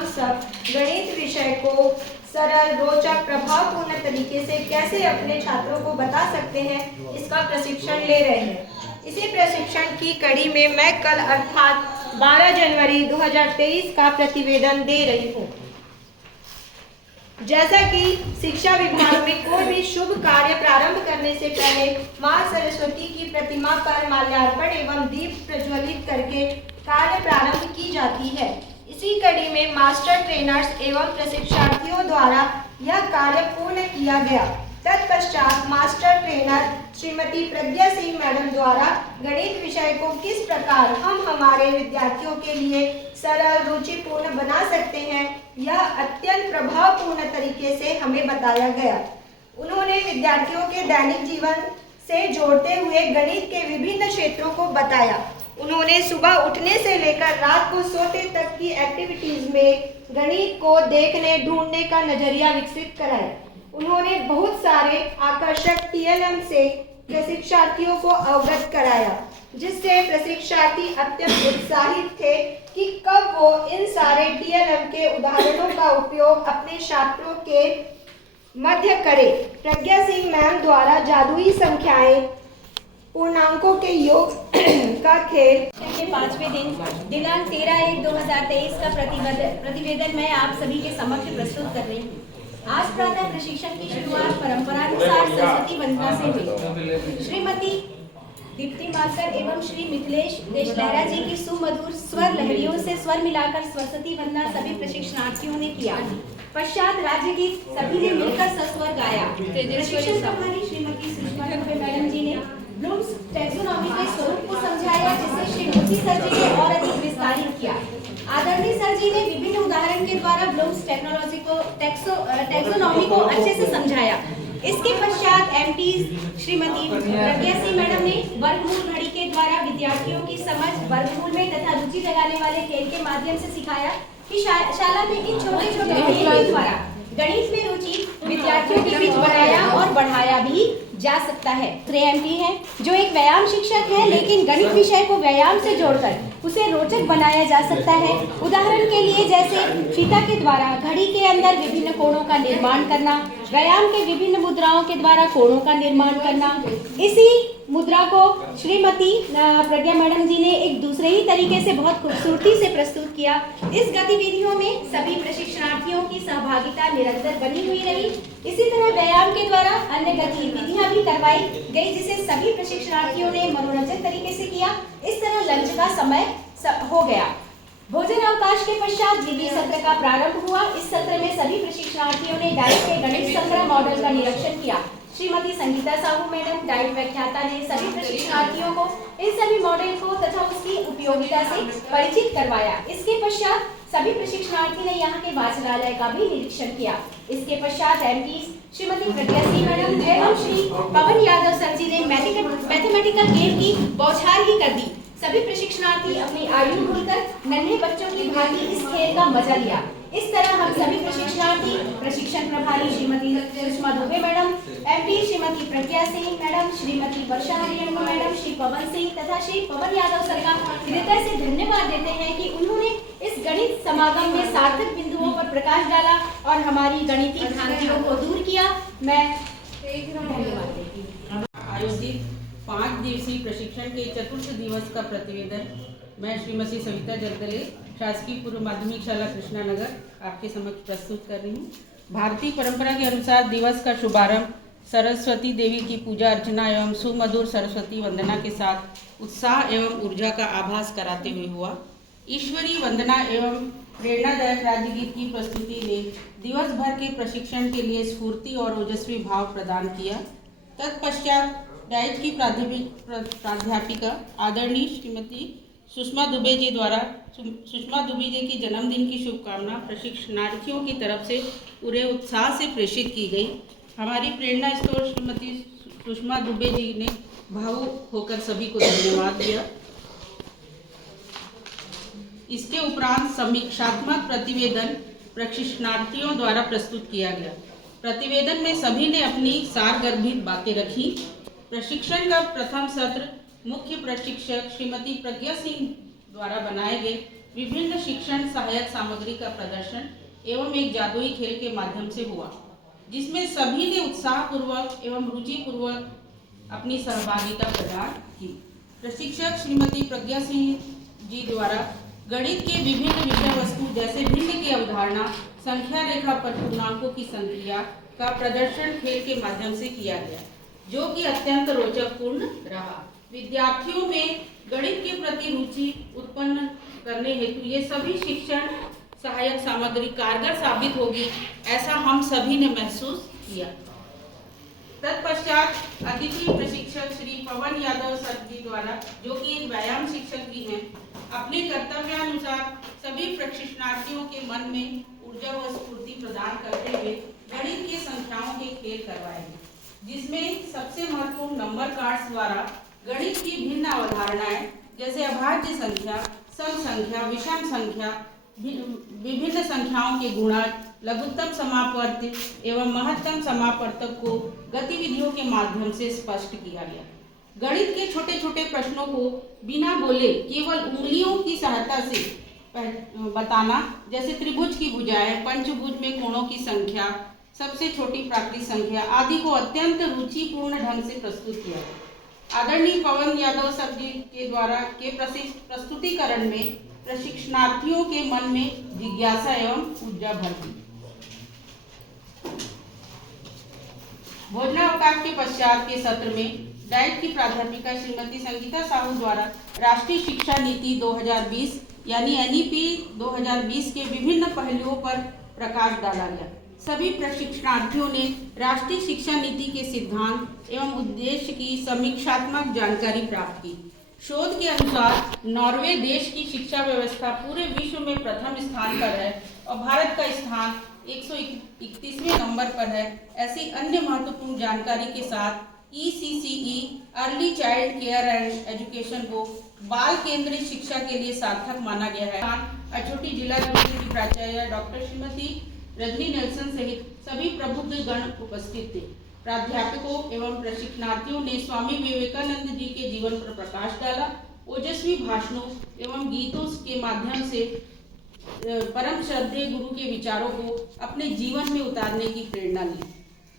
हम सब गणित विषय को सरल, रोचक, प्रभावपूर्ण तरीके से कैसे अपने छात्रों को बता सकते हैं, इसका प्रशिक्षण ले रहे हैं। इसी प्रशिक्षण की कड़ी में मैं कल अर्थात 12 जनवरी 2023 का प्रतिवेदन दे रही हूँ। जैसा कि शिक्षा विभाग में कोई भी शुभ कार्य प्रारंभ करने से पहले मां सरस्वती की प्रतिमा पर माल्यार्पण एवं दीप प्रज्वलित करके कार्य प्रारंभ की जाती है। इसी कड़ी में मास्टर ट्रेनर्स एवं प्रशिक्षार्थियों द्वारा यह कार्य पूर्ण किया गया। तत्पश्चात master trainer Shrimati Pragya Singh madam द्वारा गणित विषय को किस प्रकार हम हमारे विद्यार्थियों के लिए सरल, रुचिपूर्ण बना सकते हैं, यह अत्यंत प्रभावपूर्ण तरीके से हमें बताया गया। उन्होंने विद्यार्थियों के दैनिक जीवन से जोड़ते हुए गणित के विभिन्न क्षेत्रों को बताया। उन्होंने सुबह उठने से लेकर रात को सोते तक की एक्टिविटीज में गणित को देखने, ढूंढने का नजरिया विकसित कराया। उन्होंने बहुत सारे आकर्षक टीएलएम से प्रशिक्षार्थियों को अवगत कराया, जिससे प्रशिक्षार्थी अत्यंत उत्साहित थे कि कब वो इन सारे टीएलएम के उदाहरणों का उपयोग अपने छात्रों के मध्य करें। प्रज्ञा सिंह मैम द्वारा जादुई संख्याएं, पूर्णांकों के योग का खेल के 5वें दिन दिनांक 13/1/2023 का प्रतिवेदन मैं आप सभी के समक्ष प्रस्तुत कर रही हूँ। आज प्रातः प्रशिक्षण की शुरुआत परंपरानुसार सरस्वती वंदना से हुई। श्रीमती दीप्ति मास्टर एवं श्री मिथिलेश देशलहरा जी की सुमधुर स्वर लहरियों से स्वर मिलाकर सरस्वती वंदना सभी प्रशिक्षणार्थियों ने किया। पश्चात राज्य गीत सभी ने मिलकर सस्वर गाया। प्रशिक्षण प्रभारी श्रीमती सुषमा दुबे मैडम जी ने ब्लूम्स टैक्सोनॉमी के स्वरूप को समझाया, जिसे श्री मोती सर जी ने और अधिक विस्तारित किया। आदरणीय सर जी ने विभिन्न उदाहरण के द्वारा ब्लूम्स टैक्सोनॉमी को अच्छे से समझाया। इसके पश्चात एमटीज श्रीमती प्रज्ञा सिंह मैडम ने वर्गमूल घड़ी के द्वारा विद्यार्थियों की समझ वर्गमूल में तथा रुचि जगाने वाले खेल के माध्यम से सिखाया कि शाला में इन छोटे छोटे खेल के द्वारा गणित में रुचि विद्यार्थियों के बीच बनाया और बढ़ाया भी जा सकता है। एमटी है जो एक व्यायाम शिक्षक है, लेकिन गणित विषय को व्यायाम से जोड़कर उसे रोचक बनाया जा सकता है। उदाहरण के लिए जैसे फीता के द्वारा घड़ी के अंदर विभिन्न कोणों का निर्माण करना, व्यायाम के विभिन्न मुद्राओं के द्वारा कोणों का निर्माण करना। इसी मुद्रा को श्रीमती प्रज्ञा मैडम जी ने एक दूसरे ही तरीके से बहुत खूबसूरती से प्रस्तुत किया। इस गतिविधियों में सभी प्रशिक्षणार्थियों की सहभागिता निरंतर बनी हुई रही। इसी तरह व्यायाम के द्वारा अन्य गतिविधियां भी करवाई गई, जिसे सभी प्रशिक्षणार्थियों ने मनोरंजक तरीके से किया। इस तरह लंच का समय हो गया। भोजन अवकाश के पश्चात द्वितीय सत्र का प्रारंभ हुआ। इस सत्र में सभी प्रशिक्षणार्थियों ने डाइट के गणित संग्रह मॉडल का निरीक्षण किया। श्रीमती संगीता साहू मैडम डाइट व्याख्याता ने सभी प्रशिक्षणार्थियों को इन सभी मॉडल को तथा उसकी उपयोगिता से परिचित करवाया। इसके पश्चात सभी प्रशिक्षणार्थी ने यहाँ के वाचनालय का भी निरीक्षण किया। इसके पश्चात एमटी श्रीमती प्रज्ञा सिंह मैडम एवं श्री पवन यादव सर जी ने मैथमेटिकल गेम की बौछार ही कर दी। सभी प्रशिक्षणार्थी अपनी आयु भूलकर नन्हे बच्चों की भांति इस खेल का मजा लिया। इस तरह हम सभी प्रशिक्षणार्थी प्रशिक्षण प्रभारी Shrimati Sushma Dubey madam, MT Shrimati Pragya Singh madam, Shrimati वर्षा हरियाणा मैडम, श्री पवन सिंह तथा श्री पवन यादव सर का हृदय से धन्यवाद देते हैं कि उन्होंने इस गणित समागम में सार्थक बिंदुओं पर प्रकाश डाला और हमारी गणितीय भ्रांतियों को दूर किया। मैं धन्यवाद देती हूँ। आयोजित 5 दिवसीय प्रशिक्षण के चतुर्थ दिवस का प्रतिवेदन मैं श्रीमती सविता जगदले, शासकीय पूर्व माध्यमिक शाला कृष्णा नगर, आपके समक्ष प्रस्तुत कर रही हूँ। भारतीय परंपरा के अनुसार दिवस का शुभारंभ सरस्वती देवी की पूजा अर्चना एवं सुमधुर सरस्वती वंदना के साथ उत्साह एवं ऊर्जा का आभास कराते हुए हुआ। ईश्वरीय वंदना एवं प्रेरणादायक राज्य गीत की प्रस्तुति ने दिवस भर के प्रशिक्षण के लिए स्फूर्ति और ओजस्वी भाव प्रदान किया। तत्पश्चात डाइट की प्राध्यापिका आदरणीय श्रीमती सुषमा दुबे जी द्वारा सुषमा दुबे जी की जन्मदिन की शुभकामना प्रशिक्षणार्थियों की तरफ से पूरे उत्साह से प्रेषित की गई। हमारी प्रेरणा स्रोत श्रीमती सुषमा दुबे जी ने भावुक होकर सभी को धन्यवाद दिया। इसके उपरांत समीक्षात्मक प्रतिवेदन प्रशिक्षणार्थियों द्वारा प्रस्तुत किया गया। प्रतिवेदन में सभी ने अपनी सारगर्भित बातें रखी। प्रशिक्षण का प्रथम सत्र मुख्य प्रशिक्षक श्रीमती प्रज्ञा सिंह द्वारा बनाए गए विभिन्न शिक्षण सहायक सामग्री का प्रदर्शन एवं एक जादुई खेल के माध्यम से हुआ, जिसमें सभी ने उत्साहपूर्वक एवं रुचिपूर्वक अपनी सहभागिता प्रदान की। प्रशिक्षक श्रीमती प्रज्ञा सिंह जी द्वारा गणित के विभिन्न विषय वस्तु जैसे भिन्न की अवधारणा, संख्या रेखा पर पूर्णांकों की संक्रिया का प्रदर्शन खेल के माध्यम से किया गया, जो कि अत्यंत रोचकपूर्ण रहा। विद्यार्थियों में गणित के प्रति रुचि उत्पन्न करने हेतु ये सभी शिक्षण सहायक सामग्री कारगर साबित होगी, ऐसा हम सभी ने महसूस किया। तत्पश्चात अतिथि प्रशिक्षक श्री पवन यादव सर जी द्वारा, जो कि एक व्यायाम शिक्षक भी हैं, अपने कर्तव्यानुसार सभी प्रशिक्षणार्थियों के मन में ऊर्जा व स्फूर्ति प्रदान करते हुए गणित के संख्याओं के खेल करवाए, जिसमें सबसे महत्वपूर्ण नंबर कार्ड्स द्वारा गणित की भिन्न अवधारणाएं जैसे अभाज्य संख्या, सम संख्या, विषम संख्या, विभिन्न संख्याओं के गुणज, लघुत्तम समापवर्त एवं महत्तम समापवर्तक को गतिविधियों के माध्यम से स्पष्ट किया गया। गणित के छोटे छोटे प्रश्नों को बिना बोले केवल उंगलियों की सहायता से बताना, जैसे त्रिभुज की भुजाएं, पंचभुज में कोणों की संख्या, सबसे छोटी प्राकृतिक संख्या आदि को अत्यंत रुचिपूर्ण ढंग से प्रस्तुत किया। आदरणीय पवन यादव सर जी के द्वारा के प्रस्तुतिकरण में प्रशिक्षणार्थियों के मन में जिज्ञासा एवं ऊर्जा भर दी। भोजनावकाश के पश्चात के सत्र में डाइट की प्राध्यापिका श्रीमती संगीता साहू द्वारा राष्ट्रीय शिक्षा नीति 2020 यानी NEP 2020 के विभिन्न पहलुओं पर प्रकाश डाला गया। सभी प्रशिक्षणार्थियों ने राष्ट्रीय शिक्षा नीति के सिद्धांत एवं उद्देश्य की समीक्षात्मक जानकारी प्राप्त की। शोध के अनुसार नॉर्वे देश की शिक्षा व्यवस्था पूरे विश्व में प्रथम स्थान पर है और भारत का स्थान 131वें नंबर पर है। ऐसी अन्य महत्वपूर्ण जानकारी के साथ ECCE early child care and education को बाल केंद्रित शिक्षा के लिए सार्थक माना गया है। अछूटी जिला की प्राचार्य डॉक्टर श्रीमती रजनी नेल्सन सहित सभी प्रबुद्ध गण उपस्थित थे। प्राध्यापकों एवं प्रशिक्षणार्थियों ने स्वामी विवेकानंद जी के जीवन पर प्रकाश डाला। ओजस्वी भाषणों एवं गीतों के माध्यम से परम श्रद्धेय गुरु के विचारों को अपने जीवन में उतारने की प्रेरणा ली।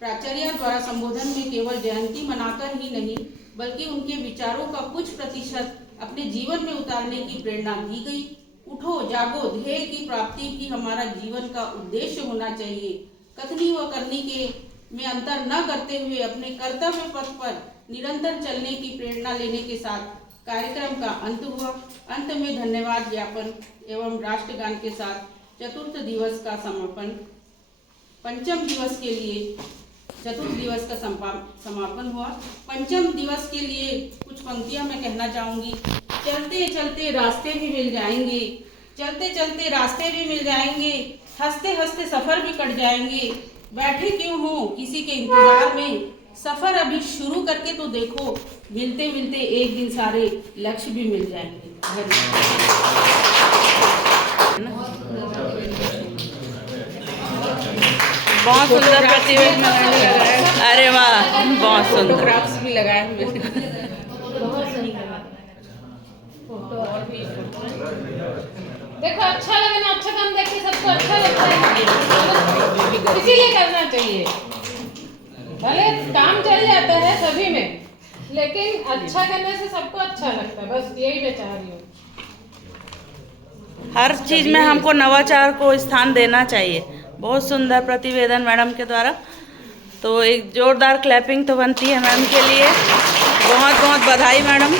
प्राचार्य द्वारा संबोधन में केवल जयंती मनाकर ही नहीं, बल्कि उनके विचारों का कुछ प्रतिशत अपने जीवन में उतारने की प्रेरणा दी गई। उठो जागो, ध्येय की प्राप्ति भी हमारा जीवन का उद्देश्य होना चाहिए। कथनी व करनी के में अंतर न करते हुए अपने कर्तव्य पथ पर निरंतर चलने की प्रेरणा लेने के साथ कार्यक्रम का अंत हुआ। अंत में धन्यवाद ज्ञापन एवं राष्ट्रगान के साथ चतुर्थ दिवस का समापन। पंचम दिवस के लिए चतुर्थ दिवस का समापन हुआ। पंचम दिवस के लिए कुछ पंक्तियां मैं कहना चाहूँगी। चलते चलते रास्ते भी मिल जाएंगे, चलते चलते रास्ते भी मिल जाएंगे, हंसते हंसते सफ़र भी कट जाएंगे। बैठे क्यों हो किसी के इंतजार में, सफ़र अभी शुरू करके तो देखो, मिलते मिलते एक दिन सारे लक्ष्य भी मिल जाएंगे। बहुत सुंदर प्रतिवेदन लगाया। अरे वाह, बहुत सुंदर फोटोग्राफ्स भी लगाए हुए। देखो अच्छा लगे ना, अच्छा काम देख के सबको अच्छा लगता है, इसीलिए करना चाहिए। भले काम चल जाता है सभी में, लेकिन अच्छा करने से सबको अच्छा लगता है। बस यही मैं चाह रही हूँ। हर चीज़ में हमको नवाचार को स्थान देना चाहिए। बहुत सुंदर प्रतिवेदन मैडम के द्वारा, तो एक जोरदार क्लैपिंग तो बनती है मैम के लिए। बहुत बहुत बधाई मैडम।